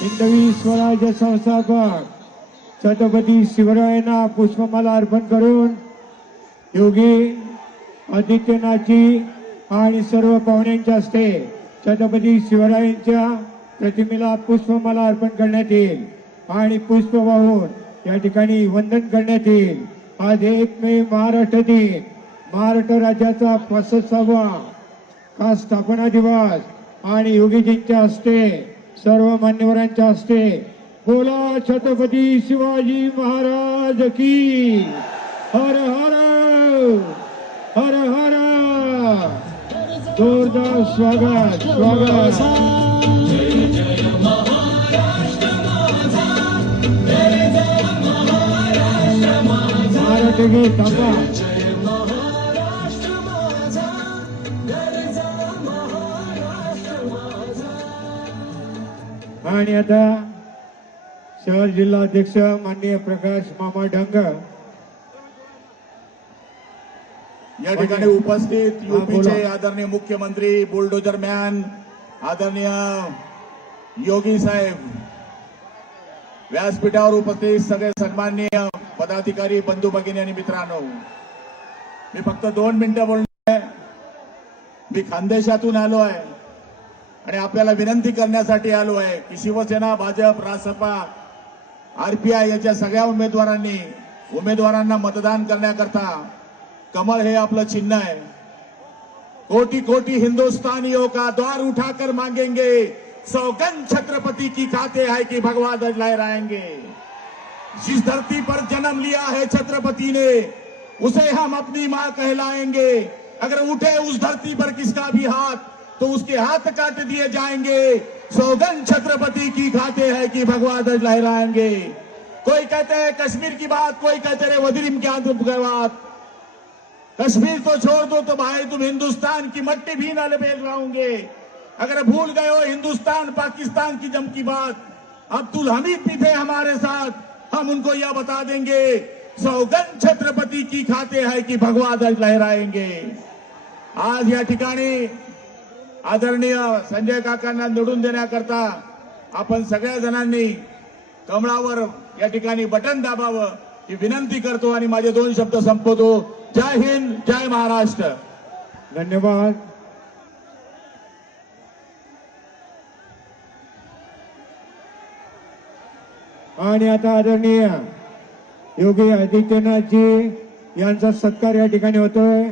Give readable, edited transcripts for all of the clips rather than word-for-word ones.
हिंदवी स्वराज्य संस्थापक छत्रपती शिवरायांना पुष्पमाला अर्पण करून योगी आदित्यनाथजी आणि सर्व पाहुण्यांच्या हस्ते छत्रपती शिवरायांच्या प्रतिमेला पुष्पमाला अर्पण करण्यात येईल आणि पुष्प वाहून या ठिकाणी वंदन करण्यात येईल। आज 1 मे महाराष्ट्र दिन, महाराष्ट्र राज्याचा 65वा खास स्थापना दिवस आणि योगीजींच्या हस्ते सर्व मान्यवरांच्या हस्ते बोला छत्रपती शिवाजी महाराज की हर हर हर हर। जोरदार स्वागत स्वागत। महाराष्ट्र गीत थांबा। आणि आता शहर जिल्हा अध्यक्ष माननीय प्रकाश मामा ढंग या ठिकाणी उपस्थित यूपीचे आदरणीय मुख्यमंत्री बुलडोजर मॅन आदरणीय योगी साहेब, व्यासपीठावर उपस्थित सगळे सन्माननीय पदाधिकारी, बंधू भगिनी आणि मित्रांनो, मी फक्त 2 मिनिटं बोलणार आहे। मी खानदेशातून आलो आहे आणि आपल्याला विनंती करण्यासाठी आलो आहे की शिवसेना, भाजप, रासपा, आरपीआय याच्या सगळ्या उमेदवारांना मतदान करण्याकरता कमल हे आपलं चिन्ह है। कोटि कोटि हिंदुस्तानियों का द्वार उठाकर मांगेंगे, सौगंध छत्रपति की खाते है कि भगवा ध्वज लहराएंगे। जिस धरती पर जन्म लिया है छत्रपति ने, उसे हम अपनी मां कहलाएंगे। अगर उठे उस धरती पर किसका भी हाथ, तो उसके हाथ काट दिए जाएंगे। सौगंध छत्रपति की खाते है कि भगवा ध्वज लहराएंगे। कोई कहते हैं कश्मीर की बात, कोई कहते हैं वजीरिम की बात। कश्मीर तो छोड़ दो तो भाई तुम हिंदुस्तान की मट्टी भी न लपेट रहोगे। अगर भूल गए हो हिंदुस्तान पाकिस्तान की जंग की बात, अब्दुल हमीद भी थे हमारे साथ, हम उनको यह बता देंगे, सौगंध छत्रपति की खाते है कि भगवा ध्वज लहराएंगे। आज या ठिकाणी आदरणीय संजय काकांना निवडून देण्याकरता आपण सगळ्या जणांनी कमळावर या ठिकाणी बटन दाबावं ही विनंती करतो आणि माझे 2 शब्द संपवतो। जय हिंद, जय महाराष्ट्र। धन्यवाद। आणि आता आदरणीय योगी आदित्यनाथजी यांचा सत्कार या ठिकाणी होतोय।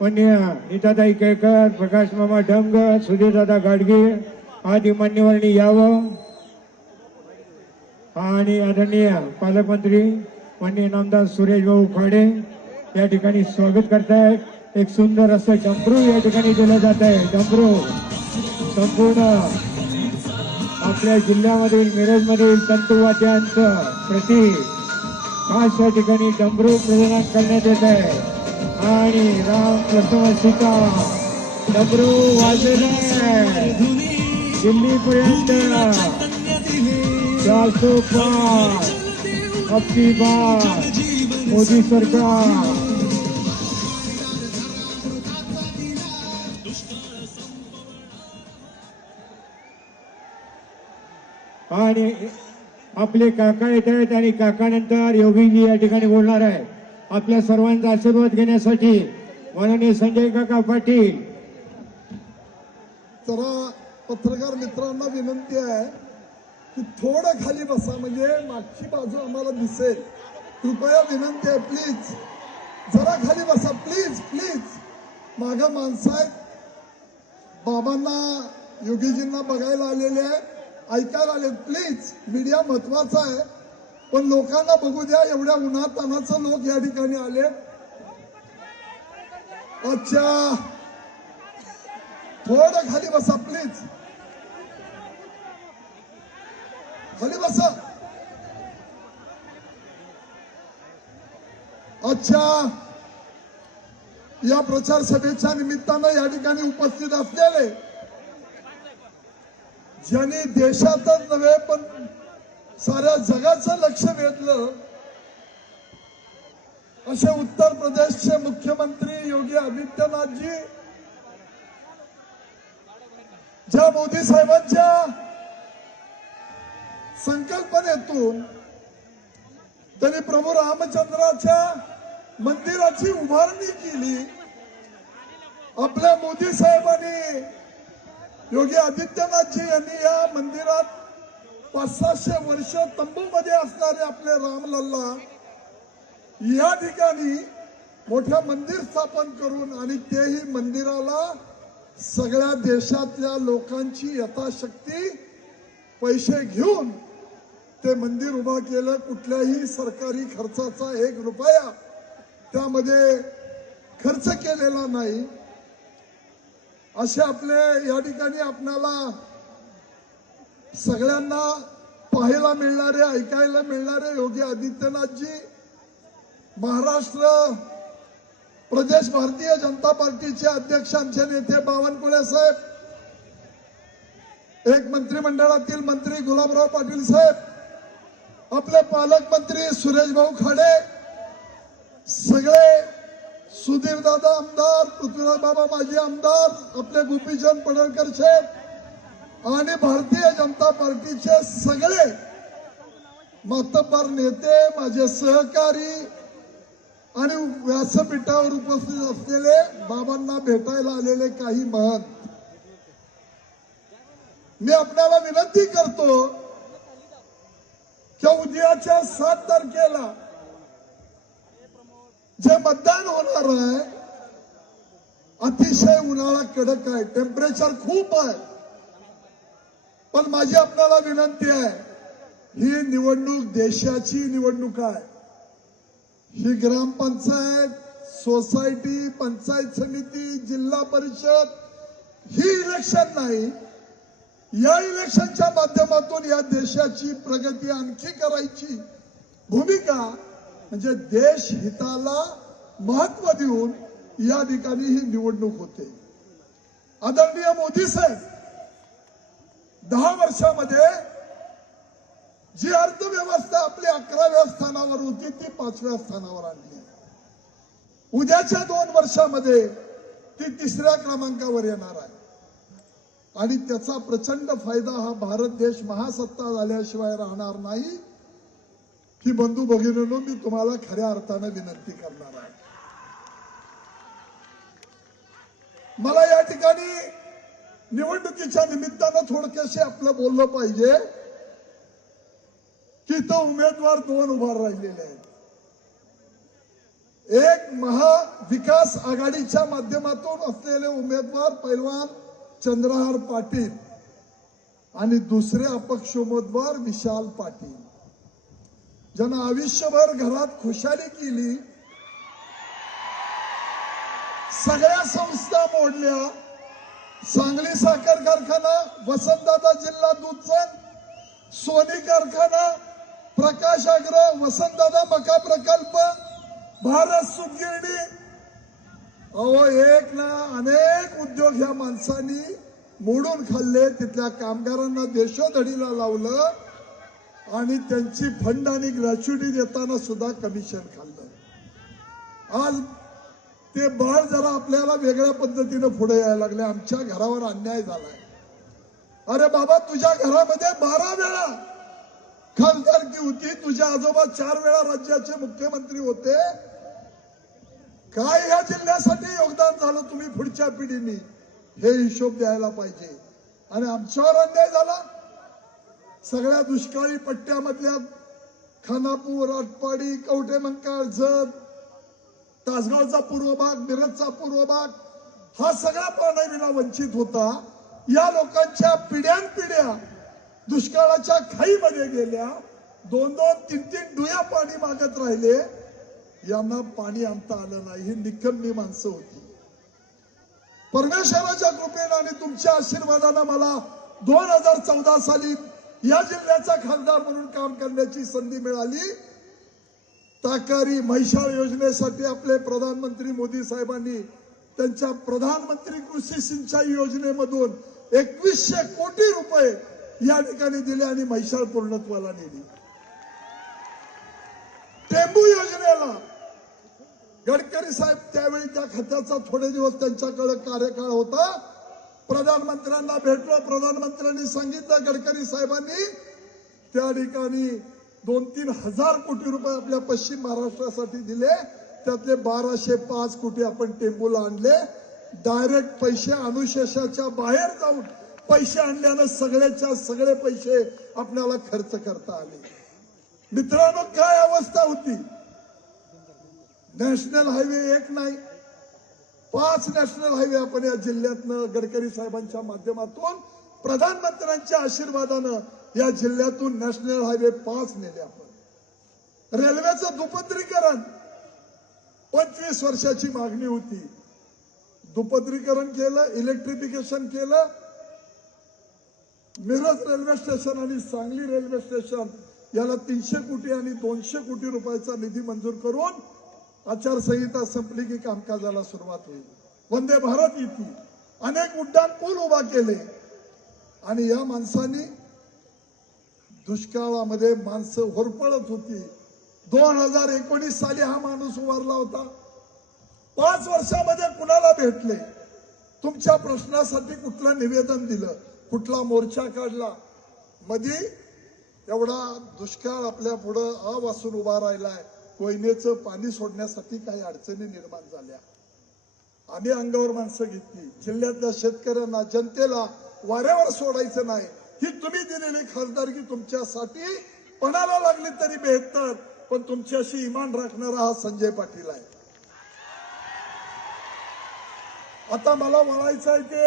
माननीय नीताताई केळकर, प्रकाश मामा ढंग, सुधीरदादा गाडगे आदी मान्यवरांनी यावं आणि आदरणीय पालकमंत्री माननीय नामदार सुरेश भाऊ खाडे या ठिकाणी स्वागत करतायत। एक सुंदर असं डमरू या ठिकाणी दिलं जात आहे। डमरू संपूर्ण आपल्या जिल्ह्यामधील मिरजमधील तंतुवाद्यांचं प्रतीक खास या ठिकाणी डमरू प्रदान करण्यात येत आहे आणि राम लक्ष्मण सीता डमरू वाजले दिल्लीपर्यंत 405 अबकी बार मोदी सरकार। आणि आपले काका येत आहेत आणि काकानंतर योगीजी या ठिकाणी बोलणार आहे। आपल्या सर्वांचा आशीर्वाद घेण्यासाठी माननीय संजय काका पाटील। जरा पत्रकार मित्रांना विनंती आहे की थोडं खाली बसा, म्हणजे मागची बाजू आम्हाला दिसेल। कृपया विनंती आहे, प्लीज जरा खाली बसा, प्लीज प्लीज। मागं माणसं आहेत, बाबांना योगीजींना बघायला आलेले आहे, ऐकायला आले। प्लीज मीडिया महत्वाचा आहे, पण लोकांना बघू द्या। एवढ्या उन्हात तानाचं लोक या ठिकाणी आले। अच्छा, थोडं खाली बसा प्लीज, खाली बसा। अच्छा, या प्रचार सभेच्या निमित्तानं या ठिकाणी उपस्थित असलेले ज्यांनी देशातच नव्हे पण साऱ्या जगाचं लक्ष वेधलं असे उत्तर प्रदेशचे मुख्यमंत्री योगी आदित्यनाथजी ज्या मोदी साहेबांच्या संकल्पनेतून त्यांनी प्रभू रामचंद्राच्या मंदिराची उभारणी केली, आपल्या मोदी साहेबांनी योगी आदित्यनाथजी यांनी या मंदिरात 500-600 वर्ष तंबूमध्ये असणारे आपले रामलल्ला या ठिकाणी मोठ्या मंदिर स्थापन करून आणि तेही मंदिराला सगळ्या देशातल्या लोकांची यथाशक्ती पैसे घेऊन ते मंदिर उभा केलं. कुठल्याही सरकारी खर्चाचा 1 रुपया त्यामध्ये खर्च केलेला नाही. असे आपले या ठिकाणी आपल्याला सगळ्यांना पाहायला मिळणारे, ऐकायला मिळणारे योगी आदित्यनाथजी महाराष्ट्र प्रदेश भारतीय जनता पार्टीचे अध्यक्ष आमचे नेते बावनकुळे साहेब, एक मंत्रिमंडळातील मंत्री गुलाबराव पाटील साहेब, आपले पालकमंत्री सुरेश भाऊ खाडे, सगळे सुधीर दादा आमदार, पृथ्वीराज बाबा माजी आमदार, आपले गोपीचंद पडळकर साहेब आणि भारतीय जनता पार्टीचे सगळे मातब्बर नेते, माझे सहकारी आणि व्यासपीठावर उपस्थित असलेले बाबांना भेटायला आलेले काही महंत, मी आपल्याला विनंती करतो की उद्याच्या 7 तारखेला जे मतदान होणार आहे, अतिशय उन्हाळा कडक आहे, टेम्परेचर खूप आहे, पण माझी आपल्याला विनंती आहे, ही निवडणूक देशाची निवडणूक आहे. ही ग्रामपंचायत, सोसायटी, पंचायत समिती, जिल्हा परिषद ही इलेक्शन नाही. या इलेक्शनच्या माध्यमातून या देशाची प्रगती आणखी करायची भूमिका म्हणजे देश हिताला महत्व देऊन या ठिकाणी ही निवडणूक होते. आदरणीय मोदी साहेब 10 वर्षामध्ये जी अर्थव्यवस्था आपली 11व्या स्थानावर होती ती 5व्या स्थानावर आणली. उद्याच्या 2 वर्षामध्ये ती 3ऱ्या क्रमांकावर येणार आहे आणि त्याचा प्रचंड फायदा हा भारत देश महासत्ता झाल्याशिवाय राहणार नाही ही बंधू भगिनींनो मी तुम्हाला खऱ्या अर्थाने विनंती करणार आहे. मला या ठिकाणी निवडणुकीच्या निमित्तानं थोडक्याशी आपलं बोललं पाहिजे की तो उमेदवार 2 उभा राहिलेले आहेत. एक महाविकास आघाडीच्या माध्यमातून असलेले उमेदवार पैलवान चंद्रहार पाटील आणि दुसरे अपक्ष उमेदवार विशाल पाटील, ज्यांना आयुष्यभर घरात खुशाली केली, सगळ्या संस्था मोडल्या, सांगली साखर कारखाना, वसंतदादा जिल्हा दूध संघ, सोनी कारखाना, प्रकाश आग्रह, वसंतदादा मका प्रकल्प, भारत सूतगिरणी, अहो एक ना अनेक उद्योग ह्या माणसांनी मोडून खाल्ले. तिथल्या कामगारांना देशोधडीला लावलं आणि त्यांची फंड आणि ग्रॅच्युटी देताना सुद्धा कमिशन खाल्लं. आज ते बाळ जरा आपल्याला वेगळ्या पद्धतीने पुढे यायला लागले. आमच्या घरावर अन्याय झालाय. अरे बाबा, तुझ्या घरामध्ये 12 वेळा खासदारकी होती, तुझे आजोबा 4 वेळा राज्याचे मुख्यमंत्री होते. काय या जिल्ह्यासाठी योगदान झालं तुम्ही पुढच्या पिढीने हे हिशोब द्यायला पाहिजे. आणि आमच्यावर अन्याय झाला. सगळ्या दुष्काळी पट्ट्यामधल्या खानापूर, आटपाडी, कवठेमंकाळ, जत, तासगावचा पूर्व भाग, मिरजचा पूर्व भाग हा सगळा पाण्याविना वंचित होता. या लोकांच्या पिढ्यानपिढ्या दुष्काळाच्या खाईमध्ये गेल्या. 2-2, 3-3 डुया पाणी मागत राहिले. यांना पाणी आणता आलं नाही. ही निकम्मी माणसं होती. परमेश्वराच्या कृपेने आणि तुमच्या आशीर्वादाने मला 2014 साली या जिल्ह्याचा खासदार म्हणून काम करण्याची संधी मिळाली. ताकारी म्हैसाळ योजनेसाठी आपले प्रधानमंत्री मोदी साहेबांनी त्यांच्या प्रधानमंत्री कृषी सिंचाई योजनेमधून 2100 कोटी रुपये या ठिकाणी दिले आणि म्हैसाळ पूर्णत्वाला नेली. टेंबू योजनेला गडकरी साहेब त्यावेळी त्या खात्याचा थोडे दिवस त्यांच्याकडे कार्यकाळ होता. प्रधानमंत्र्यांना भेटलो. प्रधानमंत्र्यांनी सांगितलं गडकरी साहेबांनी त्या ठिकाणी 2-3 हजार कोटी रुपये आपल्या पश्चिम महाराष्ट्रासाठी दिले. त्यातले 1205 कोटी आपण टेंबूला आणले. डायरेक्ट पैसे अनुशेषाच्या बाहेर जाऊन पैसे आणल्यानं सगळ्याच्या सगळे पैसे आपल्याला खर्च करता आले. मित्रांनो, काय अवस्था होती. नॅशनल हायवे एक नाही, 5 नॅशनल हायवे आपण या जिल्ह्यातनं गडकरी साहेबांच्या माध्यमातून प्रधानमंत्र्यांच्या आशीर्वादानं या जिल्ह्यातून नॅशनल हायवे 5 नेले आपण. रेल्वेचं दुपदरीकरण 25 वर्षाची मागणी होती. दुपदरीकरण केलं, इलेक्ट्रिफिकेशन केलं. मिरज रेल्वे स्टेशन आणि सांगली रेल्वे स्टेशन याला 300 कोटी आणि 200 कोटी रुपयाचा निधी मंजूर करून आचारसंहिता संपली की कामकाजाला सुरुवात होईल. वंदे भारत येते. अनेक उड्डाण पूल उभा केले. आणि या माणसांनी दुष्काळामध्ये माणसं होरपळत होती. 2019 साली हा माणूस उभारला होता. 5 वर्षामध्ये कुणाला भेटले, तुमच्या प्रश्नासाठी कुठलं निवेदन दिलं, कुठला मोर्चा काढला. मध्ये एवढा दुष्काळ आपल्या पुढं वासून उभा राहिलाय. कोयनेचं पाणी सोडण्यासाठी काही अडचणी निर्माण झाल्या. आम्ही अंगावर माणसं घेतली. जिल्ह्यातल्या शेतकऱ्यांना, जनतेला वाऱ्यावर सोडायचं नाही. ही तुम्ही दिलेली खासदारकी तुमच्यासाठी पणाला लागली तरी बेहतर, पण तुमच्याशी इमान राखणारा हा संजय पाटील आहे. आता मला वळायचं आहे ते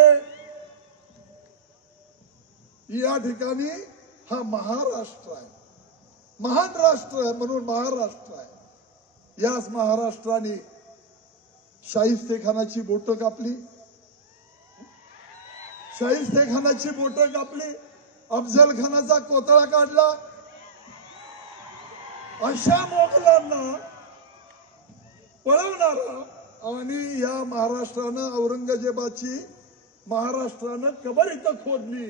या ठिकाणी हा महाराष्ट्र आहे. महान राष्ट्र आहे म्हणून महाराष्ट्र आहे. याच महाराष्ट्राने शाहिस्तेखानाची बोटं कापली. शाहिस्तेखानाची बोटं कापली. अफजल खानाचा कोतळा काढला. अशा मोगलांना पळवणारा आणि या महाराष्ट्रानं औरंगजेबाची महाराष्ट्रानं कबर इथं खोदली.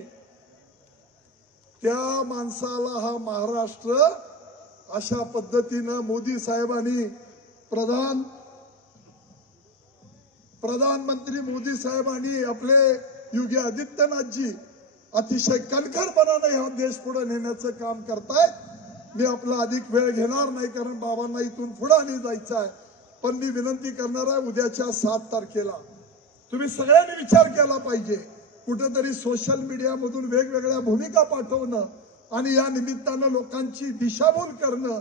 त्या माणसाला हा महाराष्ट्र अशा पद्धतीनं मोदी साहेबांनी प्रधानमंत्री मोदी साहेबांनी आपले योगी आदित्यनाथजी अतिशय कणखरपणाने हा देश पुढे नेण्याचं काम करतायत. मी आपला अधिक वेळ घेणार नाही कारण बाबांना इथून पुढे नाही जायचं आहे. पण मी विनंती करणार आहे, उद्याच्या 7 तारखेला तुम्ही सगळ्यांनी विचार केला पाहिजे. कुठेतरी सोशल मीडियामधून वेगवेगळ्या भूमिका पाठवणं आणि या निमित्तानं लोकांची दिशाभूल करणं.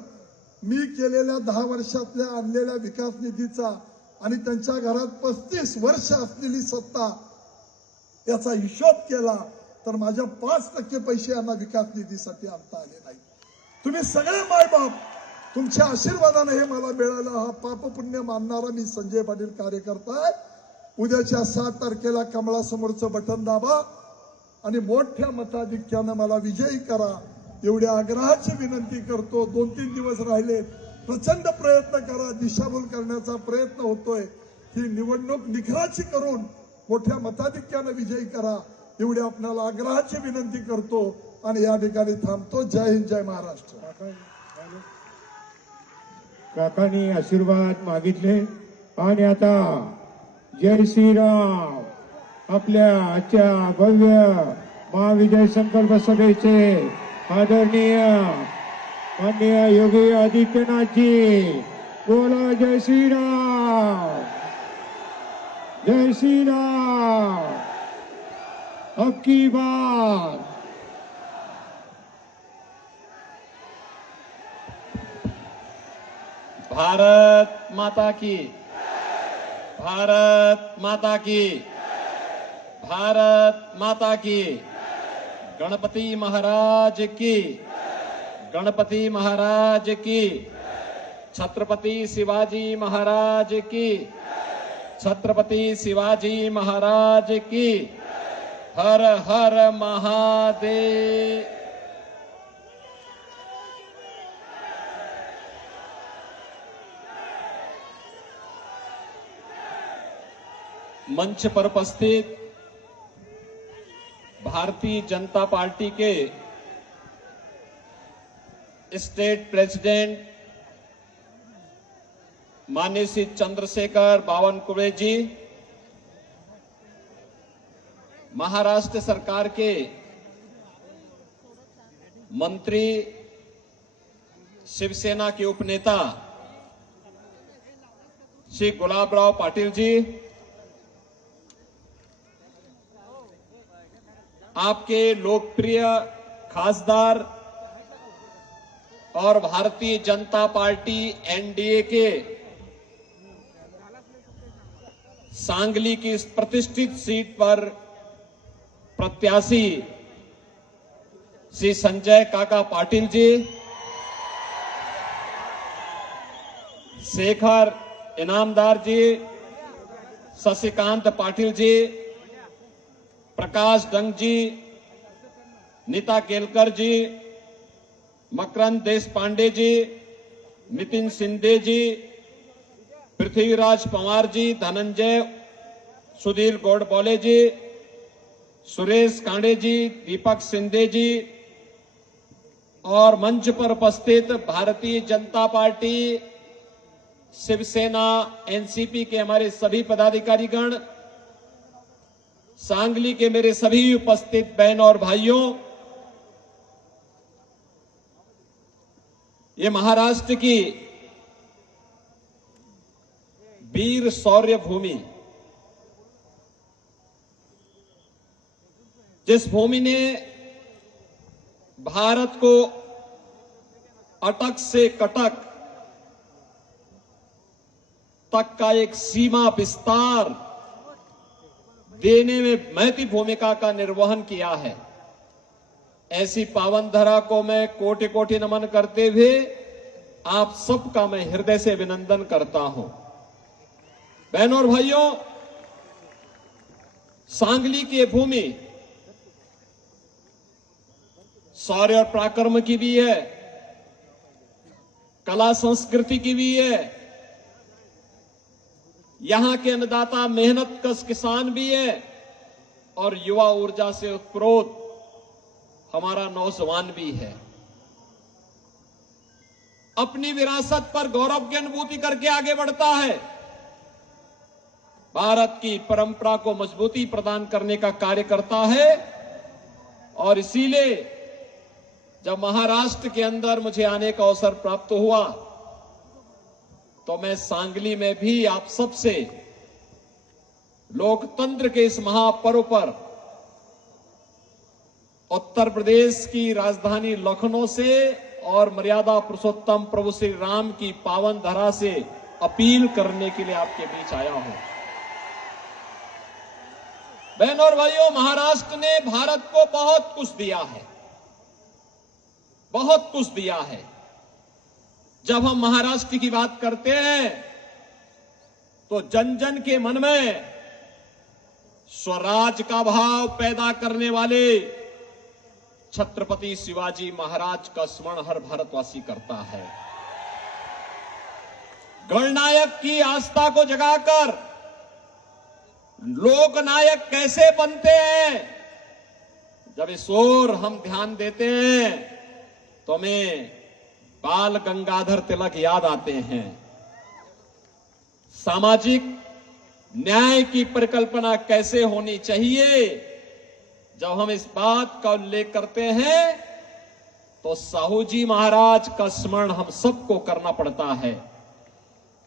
मी केलेल्या 10 वर्षातल्या आणलेल्या विकास निधीचा आणि त्यांच्या घरात 35 वर्ष असलेली सत्ता याचा हिशोब केला तर माझ्या 5% पैसे यांना विकास निधीसाठी आणता आले नाही. तुम्ही सगळे मायबाप तुमच्या आशीर्वादाने हे मला मिळालं. हा पापपुण्य मानणारा मी संजय पाटील कार्यकर्ता आहे. उद्याच्या 7 तारखेला कमळासमोरचं बटन दाबा आणि मोठ्या मताधिक्यानं मला विजयी करा एवढ्या आग्रहाची विनंती करतो. 2-3 दिवस राहिले, प्रचंड प्रयत्न करा. दिशाभूल करण्याचा प्रयत्न होतोय. ही निवडणूक निखराची करून मोठ्या मताधिक्यानं विजयी करा एवढी आपल्याला आग्रहाची विनंती करतो आणि या ठिकाणी थांबतो. जय हिंद, जय महाराष्ट्र. काकांनी आशीर्वाद मागितले आणि आता जय श्रीराम. आपल्या आजच्या भव्य महाविजय संकल्प सभेचे आदरणीय माननीय योगी आदित्यनाथजी, बोला जय श्रीराम, जय श्रीराम. अब की बार भारत माता की, भारत माता की, भारत माता की. गणपति महाराज की, गणपति महाराज की. छत्रपति शिवाजी महाराज की, छत्रपति शिवाजी महाराज की. हर हर महादेव. मंच पर उपस्थित भारतीय जनता पार्टी के स्टेट प्रेसिडेंट माननीय श्री चंद्रशेखर बावनकुळे जी, महाराष्ट्र सरकार के मंत्री, शिवसेना के उपनेता श्री गुलाबराव पाटिल जी, आपके लोकप्रिय खासदार और भारतीय जनता पार्टी एनडीए के सांगली की इस प्रतिष्ठित सीट पर प्रत्याशी श्री संजय काका पाटिल जी, शेखर इनामदार जी, शशिकांत पाटिल जी, प्रकाश डंग जी, नीता केलकर जी, मकरंद देशपांडे जी, नितिन शिंदे जी, पृथ्वीराज पंवार जी, धनंजय सुधीर गोडबोले जी, सुरेश कांडे जी, दीपक शिंदे जी और मंच पर उपस्थित भारतीय जनता पार्टी, शिवसेना, एनसीपी के हमारे सभी पदाधिकारीगण, सांगली के मेरे सभी उपस्थित बहन और भाइयों, ये महाराष्ट्र की वीर शौर्य भूमि, जिस भूमि ने भारत को अटक से कटक तक का एक सीमा विस्तार देने में महती भूमिका का निर्वहन किया है, ऐसी पावन धरा को मैं कोटि कोटि नमन करते हुए आप सबका मैं हृदय से अभिनंदन करता हूं। बहनों और भाइयों, सांगली की भूमि शौर्य और पराक्रम की भी है, कला संस्कृति की भी है, यहां के अन्नदाता मेहनत कश किसान भी है और युवा ऊर्जा से उत्प्रोत हमारा नौजवान भी है। अपनी विरासत पर गौरव की अनुभूति करके आगे बढ़ता है, भारत की परंपरा को मजबूती प्रदान करने का कार्य करता है। और इसीलिए जब महाराष्ट्र के अंदर मुझे आने का अवसर प्राप्त हुआ तो मैं सांगली में भी आप सबसे लोकतंत्र के इस महापर्व पर उत्तर प्रदेश की राजधानी लखनऊ से और मर्यादा पुरुषोत्तम प्रभु श्री राम की पावन धरा से अपील करने के लिए आपके बीच आया हूं। बहनों और भाइयों, महाराष्ट्र ने भारत को बहुत कुछ दिया है, बहुत कुछ दिया है। जब हम महाराष्ट्र की बात करते हैं तो जन जन के मन में स्वराज का भाव पैदा करने वाले छत्रपति शिवाजी महाराज का स्मरण हर भारतवासी करता है। गणनायक की आस्था को जगाकर लोकनायक कैसे बनते हैं, जब इस ओर हम ध्यान देते हैं तो हमें बाल गंगाधर तिलक याद आते हैं। सामाजिक न्याय की परिकल्पना कैसे होनी चाहिए, जब हम इस बात का उल्लेख करते हैं तो साहू जी महाराज का स्मरण हम सबको करना पड़ता है।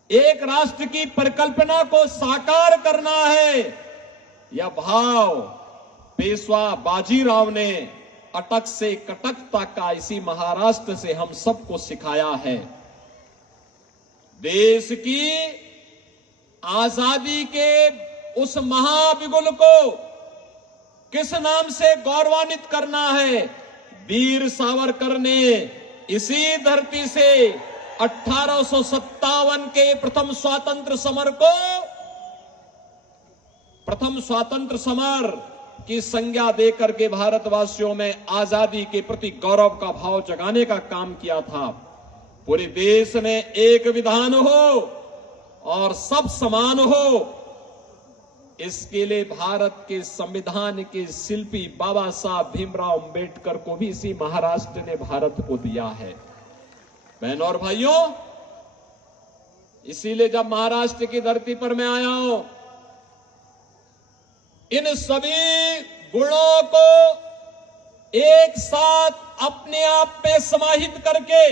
एक राष्ट्र की परिकल्पना को साकार करना है, यह भाव पेशवा बाजीराव ने अटक से कटक तक का इसी महाराष्ट्र से हम सबको सिखाया है। देश की आजादी के उस महाबिगुल को किस नाम से गौरवान्वित करना है, वीर सावरकर ने इसी धरती से 1857 के प्रथम स्वातंत्र समर की संज्ञा देकर के भारतवासियों में आजादी के प्रति गौरव का भाव जगाने का काम किया था। पूरे देश में एक विधान हो और सब समान हो, इसके लिए भारत के संविधान के शिल्पी बाबा साहब भीमराव अंबेडकर को भी इसी महाराष्ट्र ने भारत को दिया है। बहनों और भाइयों, इसीलिए जब महाराष्ट्र की धरती पर मैं आया हूं, इन सभी गुणों को एक साथ अपने आप में समाहित करके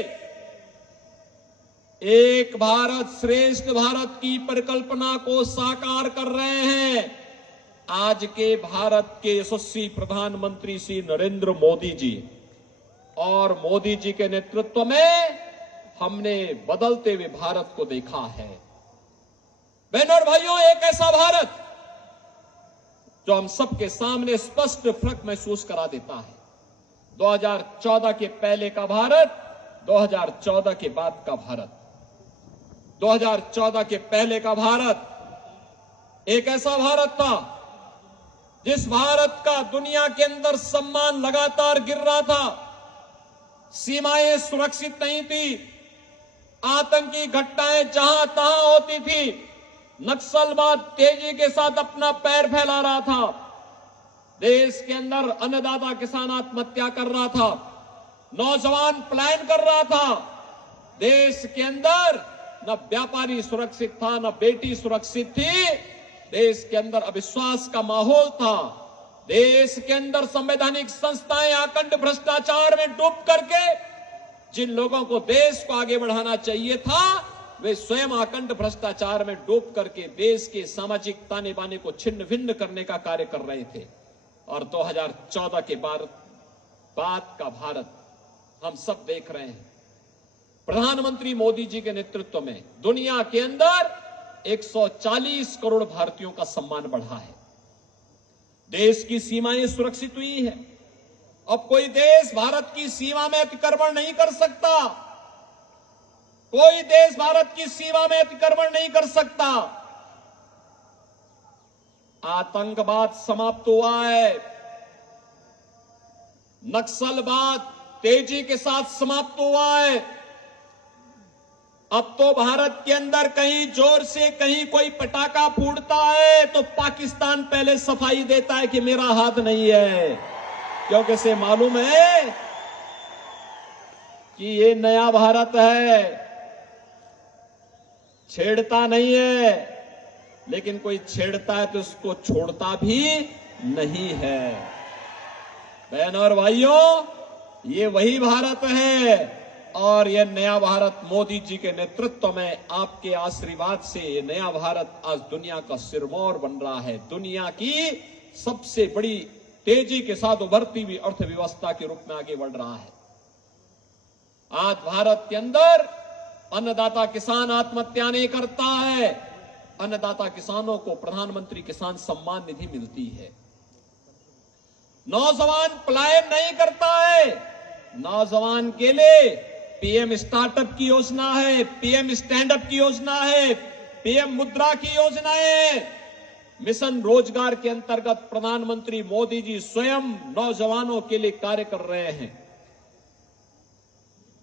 एक भारत श्रेष्ठ भारत की परिकल्पना को साकार कर रहे हैं आज के भारत के यशस्वी प्रधानमंत्री श्री नरेंद्र मोदी जी। और मोदी जी के नेतृत्व में हमने बदलते हुए भारत को देखा है। बहनों और भाइयों, एक ऐसा भारत जो हम सबके सामने स्पष्ट फर्क महसूस करा देता है। 2014 के पहले का भारत, 2014 के बाद का भारत। 2014 के पहले का भारत एक ऐसा भारत था जिस भारत का दुनिया के अंदर सम्मान लगातार गिर रहा था, सीमाएं सुरक्षित नहीं थी, आतंकी घटनाएं जहां तहां होती थी, नक्सलवाद तेजी के साथ अपना पैर फैला रहा था, देश के अंदर अन्नदाता किसान आत्महत्या कर रहा था, नौजवान पलायन कर रहा था, देश के अंदर न व्यापारी सुरक्षित था, न बेटी सुरक्षित थी, देश के अंदर अविश्वास का माहौल था, देश के अंदर संवैधानिक संस्थाएं आकंठ भ्रष्टाचार में डूब करके जिन लोगों को देश को आगे बढ़ाना चाहिए था, वे स्वयं आकंठ भ्रष्टाचार में डूब करके देश के सामाजिक ताने बाने को छिन्न भिन्न करने का कार्य कर रहे थे। और 2014 के बाद का भारत हम सब देख रहे हैं। प्रधानमंत्री मोदी जी के नेतृत्व में दुनिया के अंदर 140 करोड़ भारतीयों का सम्मान बढ़ा है। देश की सीमाएं सुरक्षित हुई है। अब कोई देश भारत की सीमा में अतिक्रमण नहीं कर सकता, कोई देश भारत की सीमा में अतिक्रमण नहीं कर सकता। आतंकवाद समाप्त हुआ है, नक्सलवाद तेजी के साथ समाप्त हुआ है। अब तो भारत के अंदर कहीं जोर से कहीं कोई पटाखा फूटता है तो पाकिस्तान पहले सफाई देता है कि मेरा हाथ नहीं है, क्योंकि इसे मालूम है कि ये नया भारत है, छेड़ता नहीं है, लेकिन कोई छेड़ता है तो उसको छोड़ता भी नहीं है। बहनों और भाइयों, ये वही भारत है और यह नया भारत मोदी जी के नेतृत्व में आपके आशीर्वाद से ये नया भारत आज दुनिया का सिरमौर बन रहा है, दुनिया की सबसे बड़ी तेजी के साथ उभरती हुई अर्थव्यवस्था के रूप में आगे बढ़ रहा है। आज भारत के अंदर अन्नदाता किसान आत्महत्या नहीं करता है, अन्नदाता किसानों को प्रधानमंत्री किसान सम्मान निधि मिलती है। नौजवान पलायन नहीं करता है, नौजवान के लिए पीएम स्टार्टअप की योजना है, पीएम स्टैंड अप की योजना है, पीएम मुद्रा की योजना है। मिशन रोजगार के अंतर्गत प्रधानमंत्री मोदी जी स्वयं नौजवानों के लिए कार्य कर रहे हैं।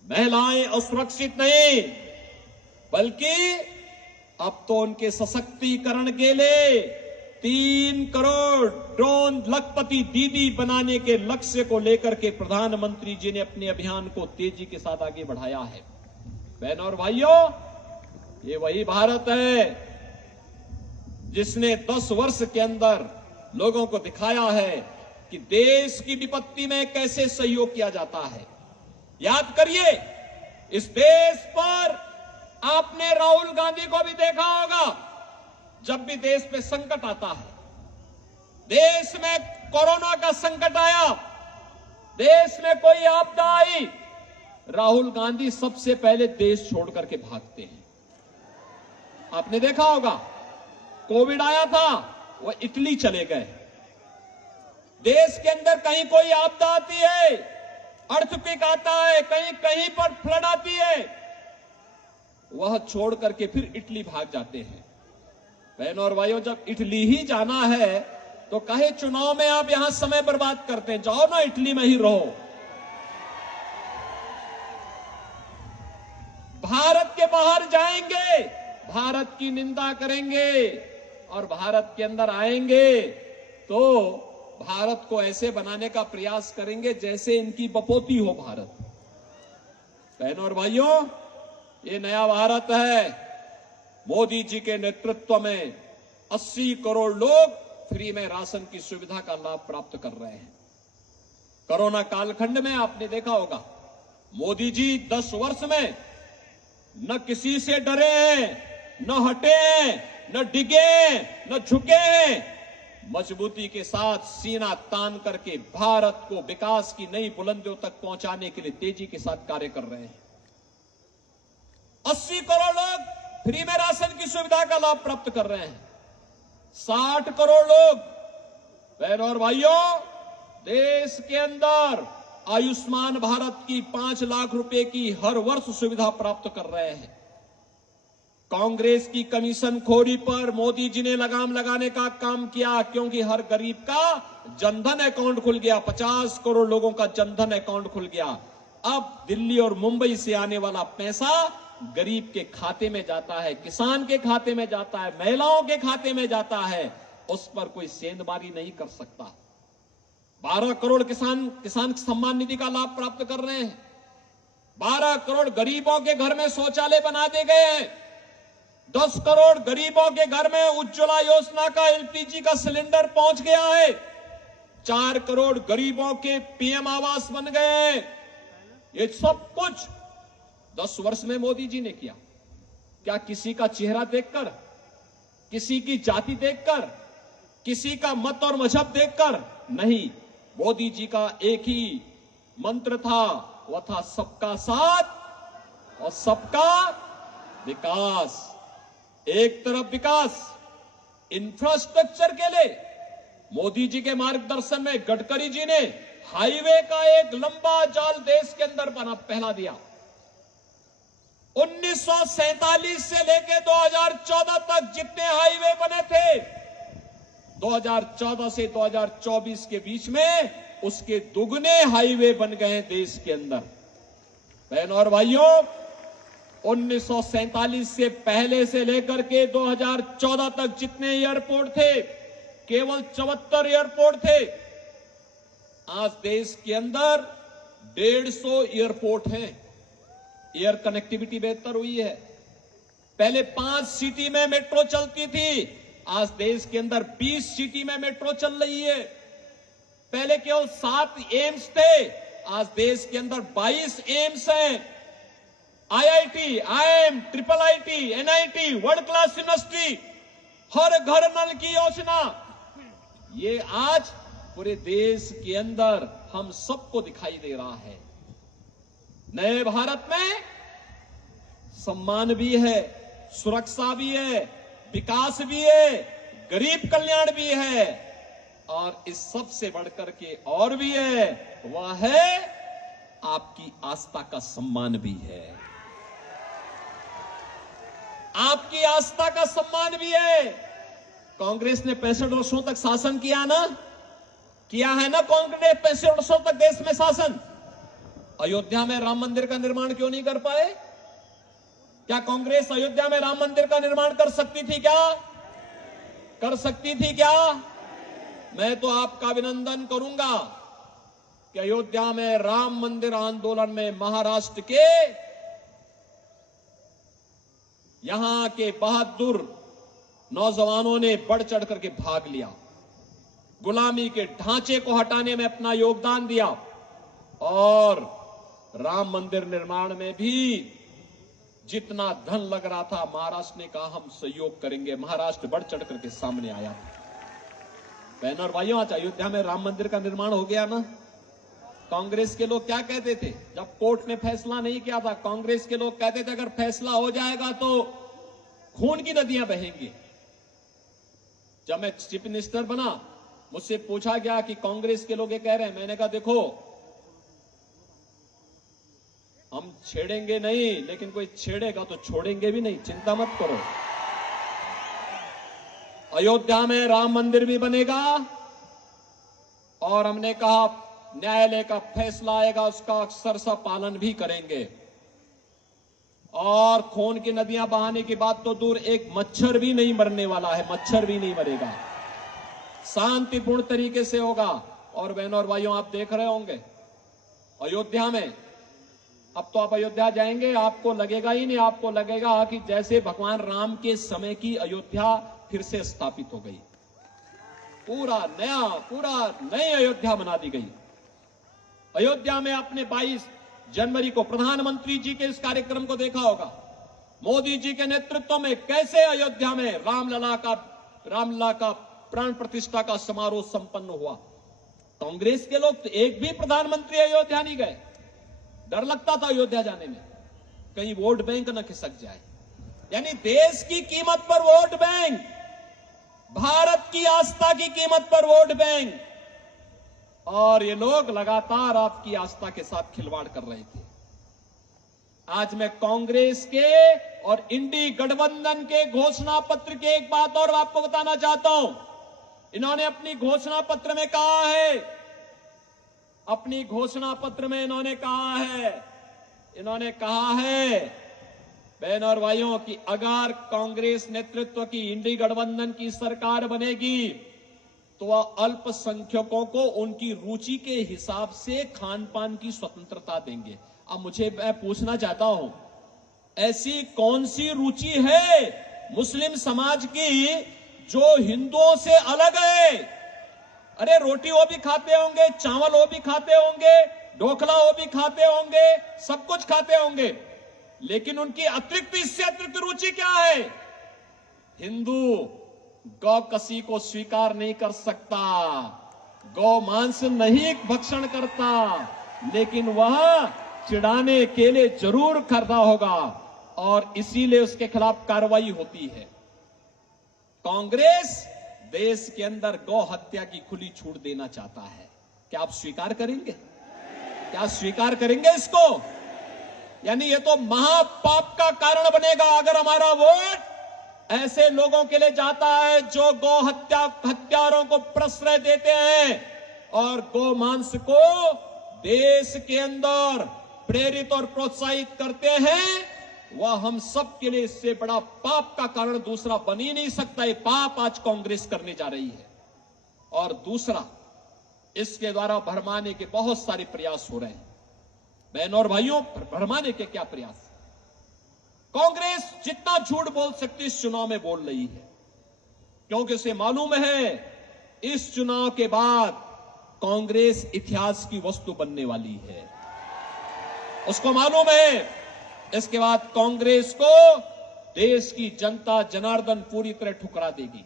महिलाएं असुरक्षित नहीं, बल्कि अब तो उनके सशक्तिकरण के लिए 3 करोड़ ड्रोन लखपति दीदी बनाने के लक्ष्य को लेकर के प्रधानमंत्री जी ने अपने अभियान को तेजी के साथ आगे बढ़ाया है। बहनों और भाइयों, ये वही भारत है जिसने 10 वर्ष के अंदर लोगों को दिखाया है कि देश की विपत्ति में कैसे सहयोग किया जाता है। याद करिए, इस देश पर आपने राहुल गांधी को भी देखा होगा। जब भी देश पे संकट आता है, देश में कोरोना का संकट आया, देश में कोई आपदा आई, राहुल गांधी सबसे पहले देश छोड़ करके भागते हैं। आपने देखा होगा, कोविड आया था, वो इटली चले गए। देश के अंदर कहीं कोई आपदा आती है, अर्थक्वेक आता है, कहीं कहीं पर फ्लड आती है, वह छोड़ करके फिर इटली भाग जाते हैं। बहनों और भाइयों, जब इटली ही जाना है तो काहे चुनाव में आप यहां समय बर्बाद करते हैं, जाओ ना इटली में ही रहो। भारत के बाहर जाएंगे, भारत की निंदा करेंगे और भारत के अंदर आएंगे तो भारत को ऐसे बनाने का प्रयास करेंगे जैसे इनकी बपोती हो भारत। बहनों और भाइयों, ये नया भारत है मोदी जी के नेतृत्व में 80 करोड़ लोग फ्री में राशन की सुविधा का लाभ प्राप्त कर रहे हैं। कोरोना कालखंड में आपने देखा होगा, मोदी जी 10 वर्ष में न किसी से डरे हैं, न हटे हैं, न डिगे, न झुके हैं। मजबूती के साथ सीना तान करके भारत को विकास की नई बुलंदियों तक पहुंचाने के लिए तेजी के साथ कार्य कर रहे हैं। 80 करोड़ लोग फ्री में राशन की सुविधा का लाभ प्राप्त कर रहे हैं। 60 करोड़ लोग, बहनों और भाइयों, देश के अंदर आयुष्मान भारत की 5 लाख रुपए की हर वर्ष सुविधा प्राप्त कर रहे हैं। कांग्रेस की कमीशन खोरी पर मोदी जी ने लगाम लगाने का काम किया, क्योंकि हर गरीब का जनधन अकाउंट खुल गया। 50 करोड़ लोगों का जनधन अकाउंट खुल गया। अब दिल्ली और मुंबई से आने वाला पैसा गरीब के खाते में जाता है, किसान के खाते में जाता है, महिलाओं के खाते में जाता है। उस पर कोई सेंधमारी नहीं कर सकता। 12 करोड़ किसान सम्मान निधि का लाभ प्राप्त कर रहे हैं। 12 करोड़ गरीबों के घर में शौचालय बना दिए गए हैं। 10 करोड़ गरीबों के घर में उज्ज्वला योजना का एलपीजी का सिलेंडर पहुंच गया है। 4 करोड़ गरीबों के पीएम आवास बन गए हैं। ये सब कुछ 10 वर्ष में मोदी जी ने किया। क्या किसी का चेहरा देखकर, किसी की जाति देखकर, किसी का मत और मजहब देखकर नहीं। मोदी जी का एक ही मंत्र था, वह था सबका साथ और सबका विकास। एक तरफ विकास इंफ्रास्ट्रक्चर के लिए मोदी जी के मार्गदर्शन में गडकरी जी ने हाईवे का एक लंबा जाल देश के अंदर पहला दिया। 1947 से लेकर 2014 तक जितने हाईवे बने थे, 2014 से 2024 के बीच में उसके दुगने हाईवे बन गए देश के अंदर। बहनों और भाइयों, 1947 से पहले से लेकर के 2014 तक जितने एयरपोर्ट थे, केवल 74 एयरपोर्ट थे। आज देश के अंदर 150 एयरपोर्ट हैं। एयर कनेक्टिविटी बेहतर हुई है। पहले 5 सिटी में मेट्रो चलती थी, आज देश के अंदर 20 सिटी में मेट्रो चल रही है। पहले केवल 7 एम्स थे, आज देश के अंदर 22 एम्स हैं। IIT, IIM, triple IT, NIT, world class university, हर घर नल की योजना, ये आज पूरे देश के अंदर हम सबको दिखाई दे रहा है। नए भारत में सम्मान भी है, सुरक्षा भी है, विकास भी है, गरीब कल्याण भी है, और इस सब से बढ़कर के और भी है, वह है आपकी आस्था का सम्मान भी है। आपकी आस्था का सम्मान भी है। कांग्रेस ने 65 वर्षों तक शासन किया ना, किया है ना कांग्रेस ने 65 वर्षों तक देश में शासन। अयोध्या में राम मंदिर का निर्माण क्यों नहीं कर पाए? क्या कांग्रेस अयोध्या में राम मंदिर का निर्माण कर सकती थी क्या? कर सकती थी क्या? मैं तो आपका अभिनंदन करूंगा कि अयोध्या में राम मंदिर आंदोलन में महाराष्ट्र के यहां के बहादुर नौजवानों ने बढ़ चढ़ करके भाग लिया, गुलामी के ढांचे को हटाने में अपना योगदान दिया, और राम मंदिर निर्माण में भी जितना धन लग रहा था, महाराष्ट्र ने कहा हम सहयोग करेंगे। महाराष्ट्र बढ़ चढ़ करके सामने आया। बहनों और भाइयों, आज अयोध्या में राम मंदिर का निर्माण हो गया ना। कांग्रेस के लोग क्या कहते थे जब कोर्ट ने फैसला नहीं किया था? कांग्रेस के लोग कहते थे अगर फैसला हो जाएगा तो खून की नदियां बहेंगी। जब मैं चीफ मिनिस्टर बना, मुझसे पूछा गया कि कांग्रेस के लोग ये कह रहे हैं। मैंने कहा देखो, हम छेड़ेंगे नहीं, लेकिन कोई छेड़ेगा तो छोड़ेंगे भी नहीं, चिंता मत करो। अयोध्या में राम मंदिर भी बनेगा, और हमने कहा न्यायालय का फैसला आएगा उसका अक्षरशः पालन भी करेंगे। और खून की नदियां बहाने की बात तो दूर, एक मच्छर भी नहीं मरने वाला है, मच्छर भी नहीं मरेगा। शांतिपूर्ण तरीके से होगा। और बहनों और भाइयों, आप देख रहे होंगे अयोध्या में अब तो आप अयोध्या जाएंगे, आपको लगेगा ही नहीं, आपको लगेगा कि जैसे भगवान राम के समय की अयोध्या फिर से स्थापित हो गई। पूरा नई अयोध्या बना दी गई। अयोध्या में आपने 22 जनवरी को प्रधानमंत्री जी के इस कार्यक्रम को देखा होगा। मोदी जी के नेतृत्व में कैसे अयोध्या में रामलला का प्राण प्रतिष्ठा का समारोह संपन्न हुआ। कांग्रेस के लोग तो एक भी प्रधानमंत्री अयोध्या नहीं गए। डर लगता था अयोध्या जाने में, कहीं वोट बैंक न खिसक जाए। यानी देश की कीमत पर वोट बैंक, भारत की आस्था की कीमत पर वोट बैंक, और ये लोग लगातार आपकी आस्था के साथ खिलवाड़ कर रहे थे। आज मैं कांग्रेस के और इंडी गठबंधन के घोषणा पत्र की एक बात और आपको बताना चाहता हूं। इन्होंने अपनी घोषणा पत्र में कहा है, इन्होंने कहा है बहनों और भाइयों कि अगर कांग्रेस नेतृत्व की इंडी गठबंधन की सरकार बनेगी तो वह अल्पसंख्यकों को उनकी रुचि के हिसाब से खान पान की स्वतंत्रता देंगे। अब मैं पूछना चाहता हूं, ऐसी कौन सी रुचि है मुस्लिम समाज की जो हिंदुओं से अलग है? अरे रोटी वो भी खाते होंगे, चावल वो भी खाते होंगे, ढोकला वो भी खाते होंगे, सब कुछ खाते होंगे, लेकिन उनकी इससे अतिरिक्त रुचि क्या है? हिंदू गौ कसी को स्वीकार नहीं कर सकता, गौ मांस नहीं भक्षण करता, लेकिन वह चिढ़ाने केले जरूर करता होगा और इसीलिए उसके खिलाफ कार्रवाई होती है। कांग्रेस देश के अंदर गौ हत्या की खुली छूट देना चाहता है। क्या आप स्वीकार करेंगे? क्या स्वीकार करेंगे इसको? यानी ये तो महापाप का कारण बनेगा अगर हमारा वोट ऐसे लोगों के लिए जाता है जो गौ हत्यारों को प्रश्रय देते हैं और गौ मांस को देश के अंदर प्रेरित और प्रोत्साहित करते हैं। वह हम सब के लिए इससे बड़ा पाप का कारण दूसरा बन ही नहीं सकता। ये पाप आज कांग्रेस करने जा रही है। और दूसरा, इसके द्वारा भरमाने के बहुत सारे प्रयास हो रहे हैं। बहनों और भाइयों, भरमाने के क्या प्रयास? कांग्रेस जितना झूठ बोल सकती इस चुनाव में बोल रही है, क्योंकि उसे मालूम है इस चुनाव के बाद कांग्रेस इतिहास की वस्तु बनने वाली है। उसको मालूम है इसके बाद कांग्रेस को देश की जनता जनार्दन पूरी तरह ठुकरा देगी।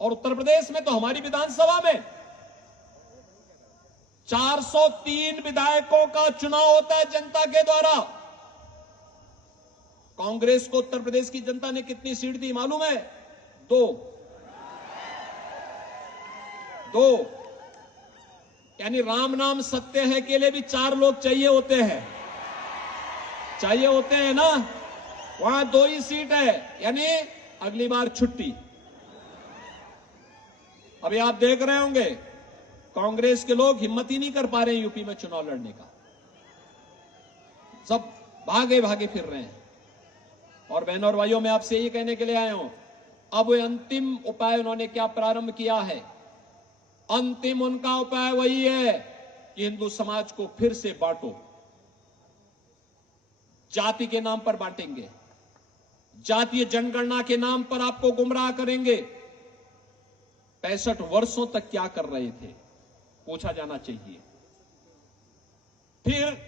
और उत्तर प्रदेश में तो हमारी विधानसभा में 403 विधायकों का चुनाव होता है जनता के द्वारा। कांग्रेस को उत्तर प्रदेश की जनता ने कितनी सीट दी मालूम है? 2। यानी राम नाम सत्य है के लिए भी 4 लोग चाहिए होते हैं ना। वहां 2 ही सीट है, यानी अगली बार छुट्टी। अभी आप देख रहे होंगे कांग्रेस के लोग हिम्मत ही नहीं कर पा रहे हैं यूपी में चुनाव लड़ने का, सब भागे फिर रहे हैं। और बहनों और भाइयों, मैं आपसे ये कहने के लिए आया हूं, अब वो अंतिम उपाय उन्होंने क्या प्रारंभ किया है? अंतिम उनका उपाय वही है कि हिंदू समाज को फिर से बांटो। जाति के नाम पर बांटेंगे, जातीय जनगणना के नाम पर आपको गुमराह करेंगे। 65 वर्षों तक क्या कर रहे थे पूछा जाना चाहिए। फिर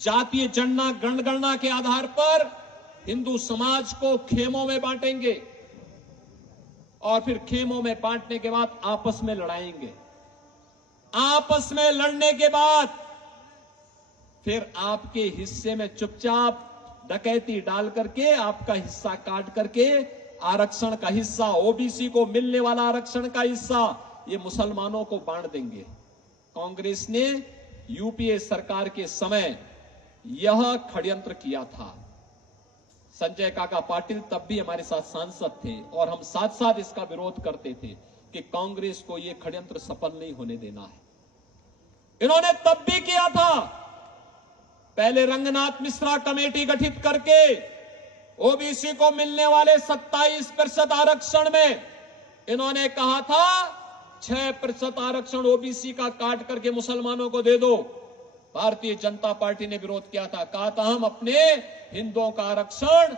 जातीय जनगणना के आधार पर हिंदू समाज को खेमों में बांटेंगे और फिर खेमों में बांटने के बाद आपस में लड़ाएंगे। आपस में लड़ने के बाद फिर आपके हिस्से में चुपचाप डकैती डाल करके आपका हिस्सा काट करके आरक्षण का हिस्सा, ओबीसी को मिलने वाला आरक्षण का हिस्सा, ये मुसलमानों को बांट देंगे। कांग्रेस ने यूपीए सरकार के समय यह षड्यंत्र किया था। संजय काका पाटिल तब भी हमारे साथ सांसद थे और हम साथ साथ इसका विरोध करते थे कि कांग्रेस को यह षड्यंत्र सफल नहीं होने देना है। इन्होंने तब भी किया था। पहले रंगनाथ मिश्रा कमेटी गठित करके ओबीसी को मिलने वाले 27% आरक्षण में इन्होंने कहा था 6% आरक्षण ओबीसी का काट करके मुसलमानों को दे दो। भारतीय जनता पार्टी ने विरोध किया था, कहा था हम अपने हिंदुओं का आरक्षण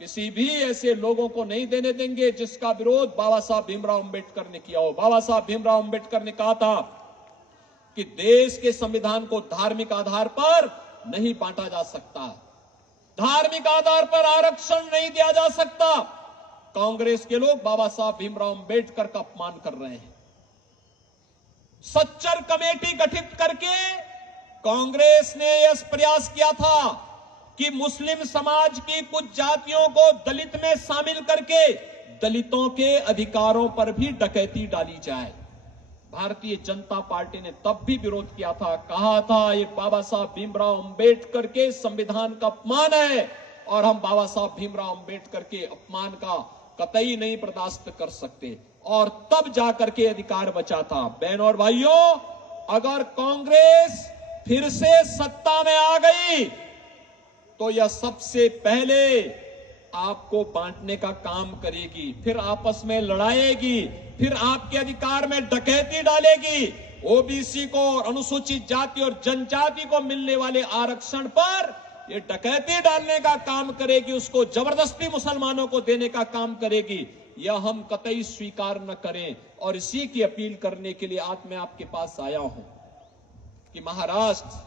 किसी भी ऐसे लोगों को नहीं देने देंगे जिसका विरोध बाबा साहब भीमराव अंबेडकर ने किया हो। बाबा साहब भीमराव अंबेडकर ने कहा था कि देश के संविधान को धार्मिक आधार पर नहीं बांटा जा सकता, धार्मिक आधार पर आरक्षण नहीं दिया जा सकता। कांग्रेस के लोग बाबा साहब भीमराव अंबेडकर का अपमान कर रहे हैं। सच्चर कमेटी गठित करके कांग्रेस ने यह प्रयास किया था कि मुस्लिम समाज की कुछ जातियों को दलित में शामिल करके दलितों के अधिकारों पर भी डकैती डाली जाए। भारतीय जनता पार्टी ने तब भी विरोध किया था, कहा था ये बाबा साहब भीमराव अंबेडकर के संविधान का अपमान है और हम बाबा साहब भीमराव अंबेडकर के अपमान का कतई नहीं बर्दाश्त कर सकते, और तब जाकर के अधिकार बचा था। बहनों और भाइयों, अगर कांग्रेस फिर से सत्ता में आ गई तो यह सबसे पहले आपको बांटने का काम करेगी, फिर आपस में लड़ाएगी, फिर आपके अधिकार में डकैती डालेगी। ओबीसी को, अनुसूचित जाति और जनजाति को मिलने वाले आरक्षण पर ये डकैती डालने का काम करेगी, उसको जबरदस्ती मुसलमानों को देने का काम करेगी। यह हम कतई स्वीकार न करें, और इसी की अपील करने के लिए आज मैं आपके पास आया हूं कि महाराष्ट्र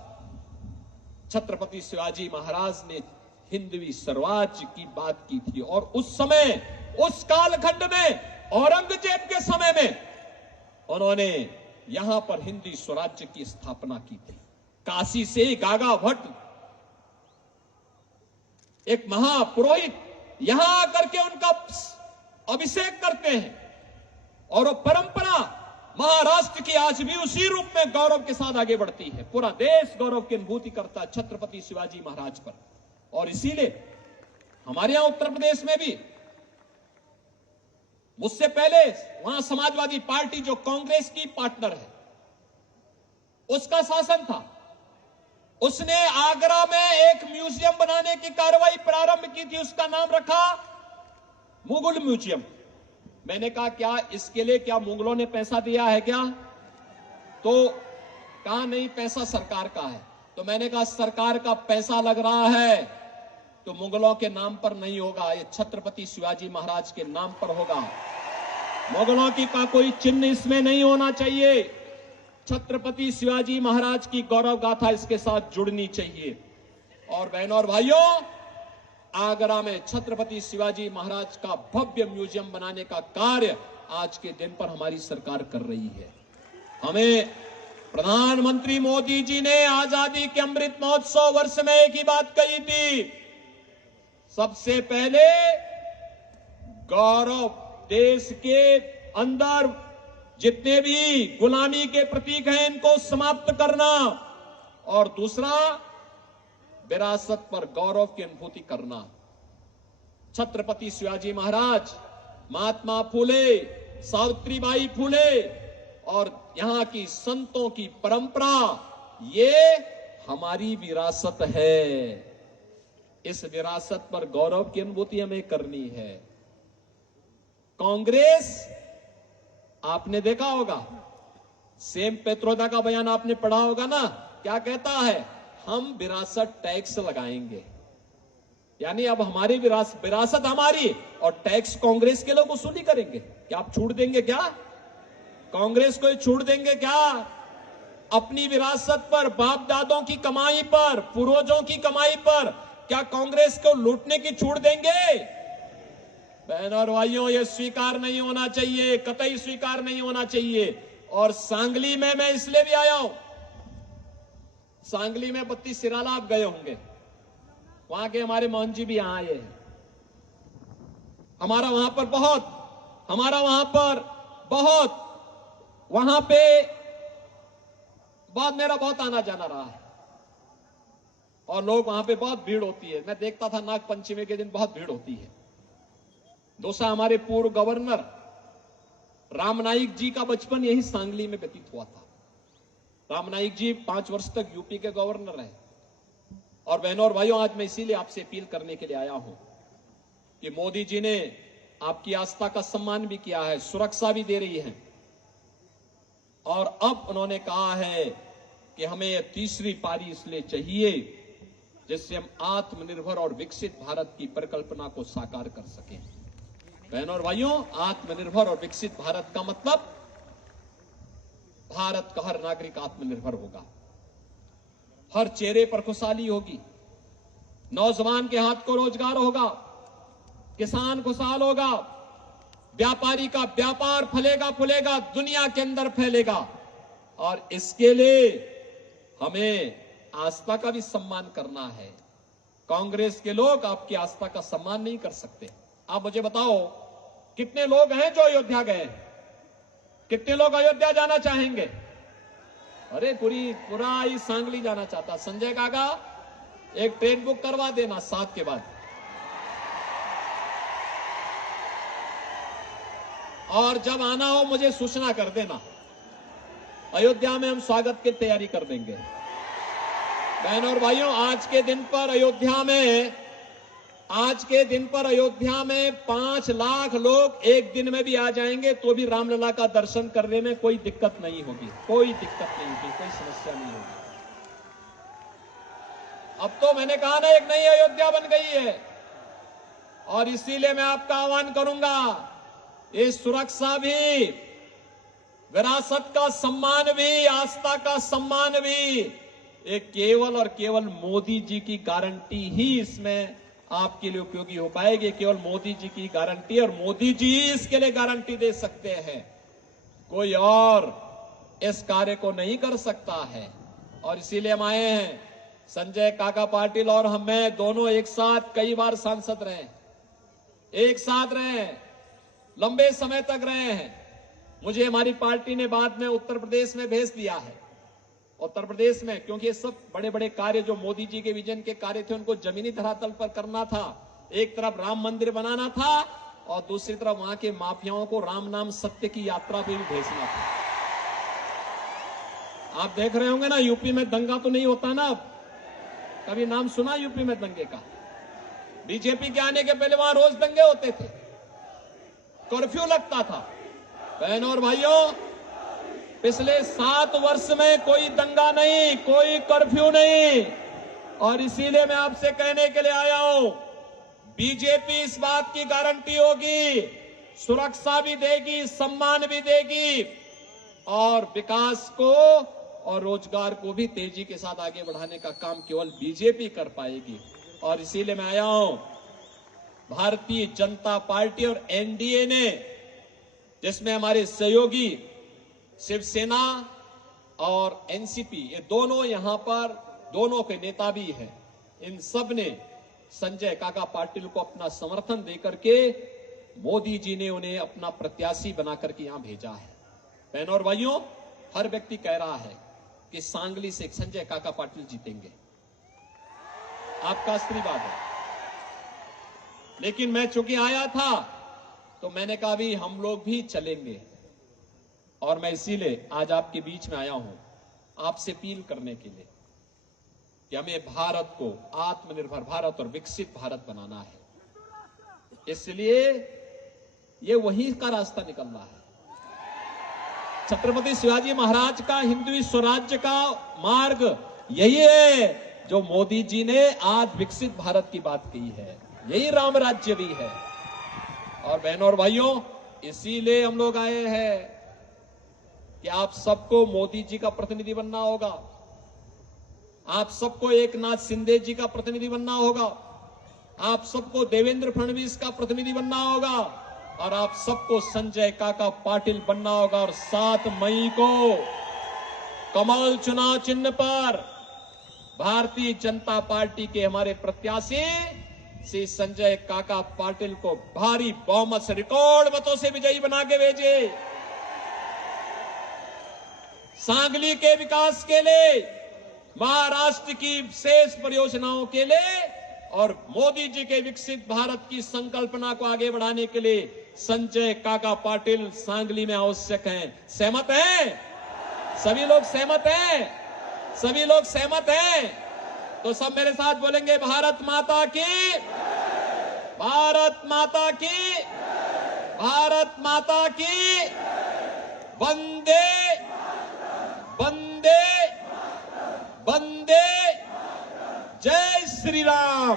छत्रपति शिवाजी महाराज ने हिंदवी स्वराज्य की बात की थी, और उस समय, उस कालखंड में, औरंगजेब के समय में उन्होंने यहां पर हिंदी स्वराज्य की स्थापना की थी। काशी से गागा भट्ट, एक महापुरोहित, यहां आकर के उनका अभिषेक करते हैं, और वो परंपरा महाराष्ट्र की आज भी उसी रूप में गौरव के साथ आगे बढ़ती है। पूरा देश गौरव की अनुभूति करता है छत्रपति शिवाजी महाराज पर। और इसीलिए हमारे यहां उत्तर प्रदेश में भी मुझसे पहले वहां समाजवादी पार्टी, जो कांग्रेस की पार्टनर है, उसका शासन था। उसने आगरा में एक म्यूजियम बनाने की कार्रवाई प्रारंभ की थी, उसका नाम रखा मुगल म्यूजियम। मैंने कहा क्या इसके लिए क्या मुगलों ने पैसा दिया है क्या? तो कहा नहीं, पैसा सरकार का है। तो मैंने कहा सरकार का पैसा लग रहा है तो मुगलों के नाम पर नहीं होगा, ये छत्रपति शिवाजी महाराज के नाम पर होगा। मुगलों की का कोई चिन्ह इसमें नहीं होना चाहिए। छत्रपति शिवाजी महाराज की गौरव गाथा इसके साथ जुड़नी चाहिए। और बहनों और भाइयों, आगरा में छत्रपति शिवाजी महाराज का भव्य म्यूजियम बनाने का कार्य आज के दिन पर हमारी सरकार कर रही है। हमें प्रधानमंत्री मोदी जी ने आजादी के अमृत महोत्सव वर्ष में एक ही बात कही थी, सबसे पहले गौरव, देश के अंदर जितने भी गुलामी के प्रतीक हैं इनको समाप्त करना, और दूसरा विरासत पर गौरव की अनुभूति करना। छत्रपति शिवाजी महाराज, महात्मा फूले, सावित्रीबाई फूले और यहां की संतों की परंपरा, ये हमारी विरासत है। इस विरासत पर गौरव की अनुभूति हमें करनी है। कांग्रेस, आपने देखा होगा, सेम पेत्रोदा का बयान आपने पढ़ा होगा ना, क्या कहता है? हम विरासत टैक्स लगाएंगे, यानी अब हमारी विरासत हमारी, और टैक्स कांग्रेस के लोग वसूली करेंगे। क्या आप छूट देंगे क्या? कांग्रेस को छूट देंगे क्या? अपनी विरासत पर, बाप दादों की कमाई पर, पूर्वजों की कमाई पर क्या कांग्रेस को लूटने की छूट देंगे? बहनों और भाइयों, यह स्वीकार नहीं होना चाहिए, कतई स्वीकार नहीं होना चाहिए। और सांगली में मैं इसलिए भी आया हूं, सांगली में बत्ती सिराला आप गए होंगे, वहां के हमारे मोहन जी भी यहां आए हैं। हमारा वहां पर बहुत मेरा बहुत आना जाना रहा है, और लोग वहां पे बहुत भीड़ होती है। मैं देखता था नाग पंचमी के दिन बहुत भीड़ होती है। दूसरा, हमारे पूर्व गवर्नर राम नाईक जी का बचपन यही सांगली में व्यतीत हुआ था। राम नाईक जी 5 वर्ष तक यूपी के गवर्नर रहे। और बहनों और भाइयों, आज मैं इसीलिए आपसे अपील करने के लिए आया हूं कि मोदी जी ने आपकी आस्था का सम्मान भी किया है, सुरक्षा भी दे रही है, और अब उन्होंने कहा है कि हमें यह तीसरी पारी इसलिए चाहिए जिससे हम आत्मनिर्भर और विकसित भारत की परिकल्पना को साकार कर सकें। बहनों और भाइयों, आत्मनिर्भर और विकसित भारत का मतलब भारत का हर नागरिक आत्मनिर्भर होगा, हर चेहरे पर खुशहाली होगी, नौजवान के हाथ को रोजगार होगा, किसान खुशहाल होगा, व्यापारी का व्यापार फलेगा फूलेगा, दुनिया के अंदर फैलेगा। और इसके लिए हमें आस्था का भी सम्मान करना है। कांग्रेस के लोग आपकी आस्था का सम्मान नहीं कर सकते। आप मुझे बताओ, कितने लोग हैं जो अयोध्या गए हैं? कितने लोग अयोध्या जाना चाहेंगे? अरे पूरा ही सांगली जाना चाहता। संजय काका, एक ट्रेन बुक करवा देना 7 के बाद, और जब आना हो मुझे सूचना कर देना। अयोध्या में हम स्वागत की तैयारी कर देंगे। बहनों और भाइयों, आज के दिन पर अयोध्या में 5 लाख लोग एक दिन में भी आ जाएंगे तो भी रामलला का दर्शन करने में कोई दिक्कत नहीं होगी, कोई समस्या नहीं होगी। अब तो मैंने कहा ना, एक नई अयोध्या बन गई है, और इसीलिए मैं आपका आह्वान करूंगा, इस सुरक्षा भी, विरासत का सम्मान भी, आस्था का सम्मान भी, एक केवल और केवल मोदी जी की गारंटी ही इसमें आपके लिए उपयोगी हो पाएगी। केवल मोदी जी की गारंटी, और मोदी जी इसके लिए गारंटी दे सकते हैं, कोई और इस कार्य को नहीं कर सकता है। और इसीलिए हम आए हैं। संजय काका पाटिल और मैं दोनों एक साथ कई बार सांसद रहे, एक साथ रहे, लंबे समय तक रहे हैं। मुझे हमारी पार्टी ने बाद में उत्तर प्रदेश में भेज दिया है। उत्तर प्रदेश में, क्योंकि ये सब बड़े बड़े कार्य जो मोदी जी के विजन के कार्य थे, उनको जमीनी धरातल पर करना था। एक तरफ राम मंदिर बनाना था, और दूसरी तरफ वहां के माफियाओं को राम नाम सत्य की यात्रा पे भी भेजना था। आप देख रहे होंगे ना, यूपी में दंगा तो नहीं होता ना अब? कभी नाम सुना यूपी में दंगे का? बीजेपी के आने के पहले वहां रोज दंगे होते थे, कर्फ्यू लगता था। बहनों और भाइयों, पिछले 7 वर्ष में कोई दंगा नहीं, कोई कर्फ्यू नहीं। और इसीलिए मैं आपसे कहने के लिए आया हूं, बीजेपी इस बात की गारंटी होगी, सुरक्षा भी देगी, सम्मान भी देगी, और विकास को और रोजगार को भी तेजी के साथ आगे बढ़ाने का काम केवल बीजेपी कर पाएगी। और इसीलिए मैं आया हूं, भारतीय जनता पार्टी और एनडीए ने, जिसमें हमारे सहयोगी शिवसेना और एनसीपी, ये दोनों यहां पर, दोनों के नेता भी हैं, इन सब ने संजय काका पाटिल को अपना समर्थन देकर के मोदी जी ने उन्हें अपना प्रत्याशी बनाकर के यहां भेजा है। बहनों और भाइयों, हर व्यक्ति कह रहा है कि सांगली से संजय काका पाटिल जीतेंगे। आपका आशीर्वाद है। लेकिन मैं चूंकि आया था तो मैंने कहा भी हम लोग भी चलेंगे, और मैं इसीलिए आज आपके बीच में आया हूं, आपसे अपील करने के लिए कि हमें भारत को आत्मनिर्भर भारत और विकसित भारत बनाना है। इसलिए ये वही का रास्ता निकल रहा है। छत्रपति शिवाजी महाराज का हिंदवी स्वराज्य का मार्ग यही है जो मोदी जी ने आज विकसित भारत की बात की है, यही राम राज्य भी है। और बहनों और भाइयों, इसीलिए हम लोग आए हैं कि आप सबको मोदी जी का प्रतिनिधि बनना होगा, आप सबको एकनाथ शिंदे जी का प्रतिनिधि बनना होगा, आप सबको देवेंद्र फडणवीस का प्रतिनिधि बनना होगा, और आप सबको संजय काका पाटिल बनना होगा। और 7 मई को कमल चुनाव चिन्ह पर भारतीय जनता पार्टी के हमारे प्रत्याशी श्री संजय काका पाटिल को भारी बहुमत से, रिकॉर्ड मतों से विजयी बना के भेजे। सांगली के विकास के लिए, महाराष्ट्र की शेष परियोजनाओं के लिए, और मोदी जी के विकसित भारत की संकल्पना को आगे बढ़ाने के लिए संजय काका पाटिल सांगली में आवश्यक हैं। सहमत हैं? सभी लोग सहमत हैं? सभी लोग सहमत हैं? तो सब मेरे साथ बोलेंगे, भारत माता की, भारत माता की, भारत माता की, वंदे वंदे वंदे जय श्री राम,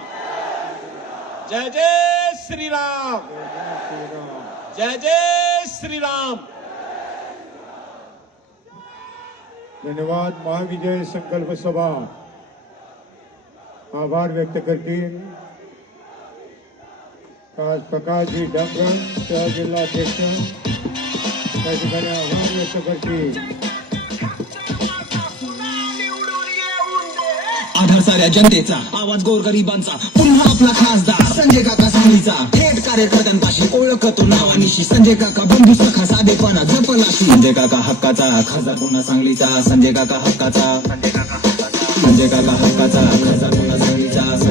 जय जय श्री राम, जय जय श्री राम। धन्यवाद। महाविजय संकल्प सभा आभार व्यक्त करतील प्रकाशजी डांगण, जिल्हाध्यक्ष त्या ठिकाणी आभार व्यक्त करतील। आधार साऱ्या जनतेचा, आवाज गोरगरिबांचा, पुन्हा आपला खासदार संजय काका सांगलीचा, थेट कार्यकर्त्यांपाशी ओळखतो नावानिशी संजय काका बंधू सखा साधेपणा जपलाशी संजय काका हक्काचा खासदार पुन्हा सांगलीचा, संजय काका हक्काचा, संजय काका हक्काचा खासदार पुन्हा सांगलीचा।